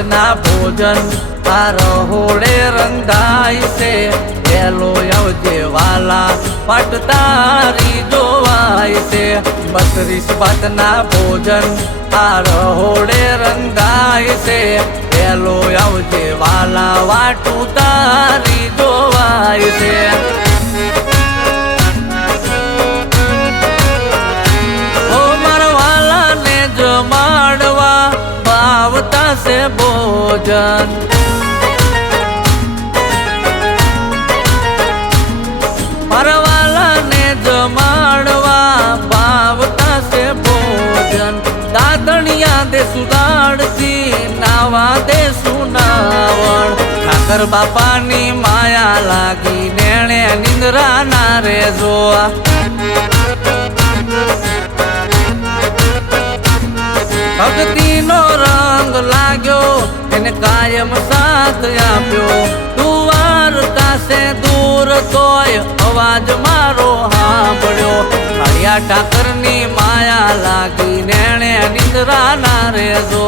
ભાતના ભોજન આ રહોડે રંધાય છે પેલો આવજે વાલા પાટ તારી જોવાય છે 32 ભાતના ભોજન આ રહોડે રંધાય છે પેલો આવજે વાલા વાટું તારી જોવાય છે જમાડવા ભાવતા છે ભોજન પરવાલાને જમાડવા ભાવતા છે ભોજન દાદણિયા દે સુદાડથી નાવા દે સુનાવણ ઠાકર બાપાની માયા લાગી નેણે નિંદ્રા ના રે જોવા ભક્તિનો રંગ લાગ્યો એને કાયમ સાથ આપ્યો દ્વારકા સે દૂર તોય અવાજ મારો સાંભળ્યો કાળિયા ઠાકરની માયા લાગી નેણે નિંદ્રા ના રે જો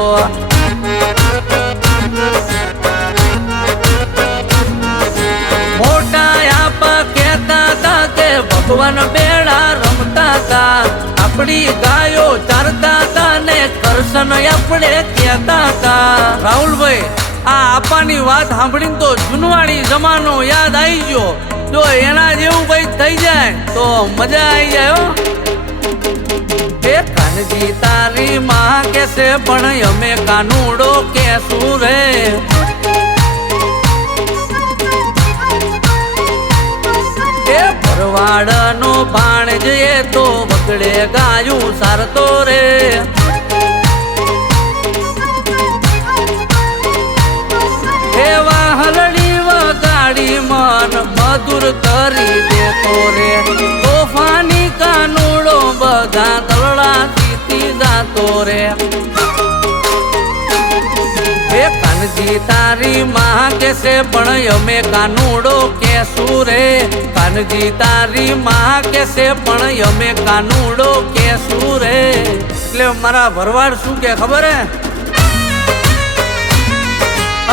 મોટા આપા કહેતા હતા કે ભગવાન બેડા રમતા હતા આપણી ગાયો ચારતા હતા ને કરશન આપણે કહેતા હતા રાહુલભાઈ આ આપાની વાત સાંભળીને તો જૂનવાણી જમાનો યાદ આવી ગયો જો એના જેવું કઈ થઈ જાય તો મજા આવી જાય એ કાનજી તારી માં કેસે પણ અમે કાનુડો કેસું રે ભરવાડનો ભાણ જઈએ તો બગડે ગાયું સારતો રે એવા હલડી વગાડી મન મધુર કરી દેતો રે તોફાની કાનુડો બધા તલડા જીતી જાતો રે કાનજી તારી માં કેસે પણ અમે કાનુડો કેસું રે કાનજી તારી માં કેસે પણ અમે કાનુડો કેસું રે એટલે મારા ભરવાડ શું કે ખબર હે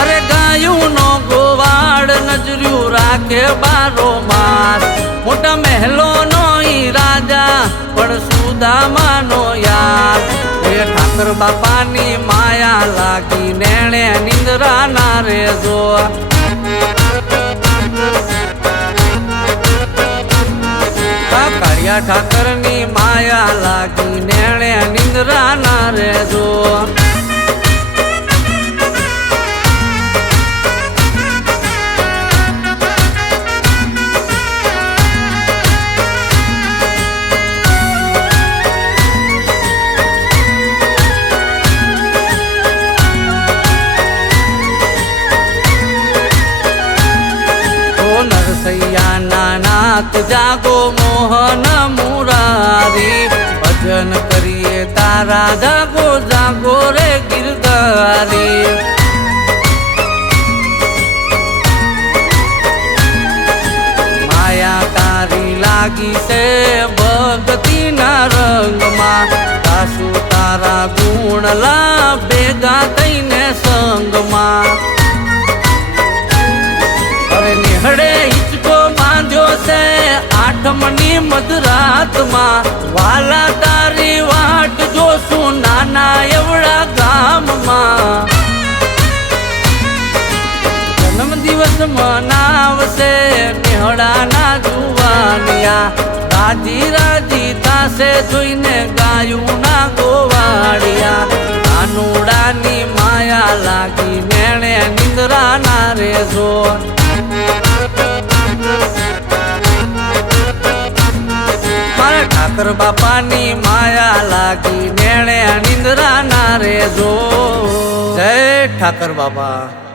અરે ગાયું નો ગોવાડ નજર્યું રાખે બારો માસ મોટા મહેલો નો ઈ રાજા પણ સુદામાનો યાર ઠાકર બાપાની માયા લાગી નેણે નિંદ્રા ના રે જો કાળિયા ઠાકરની માયા લાગી નેણે નિંદ્રા ના રે જો નાથ જાગો મોહન મુરારી ભજન કરીએ તારા જાગો જાગો રે ગિરધારી માયા તારી લાગી છે ભક્તિના રંગમાં સાસુ તારા ગુણલા ભેગા થઈને સંગમાં અરે નિહળે આઠમની મધરાતમાં વાલા તારી વાટ જોશું નાના એવડા ગામમાં જન્મ દિવસ મનાવશે નિહળાના જુવાનિયા રાજી રાજી તાસે જોઈને ગાયું ના ગોવાડિયા કાનુડાની માયા લાગી નેણે નિંદ્રા ના રે જો ઠાકર બાપાની માયા લાગી નેણે નિંદ્રા ના રે જો જય ઠાકર બાપા।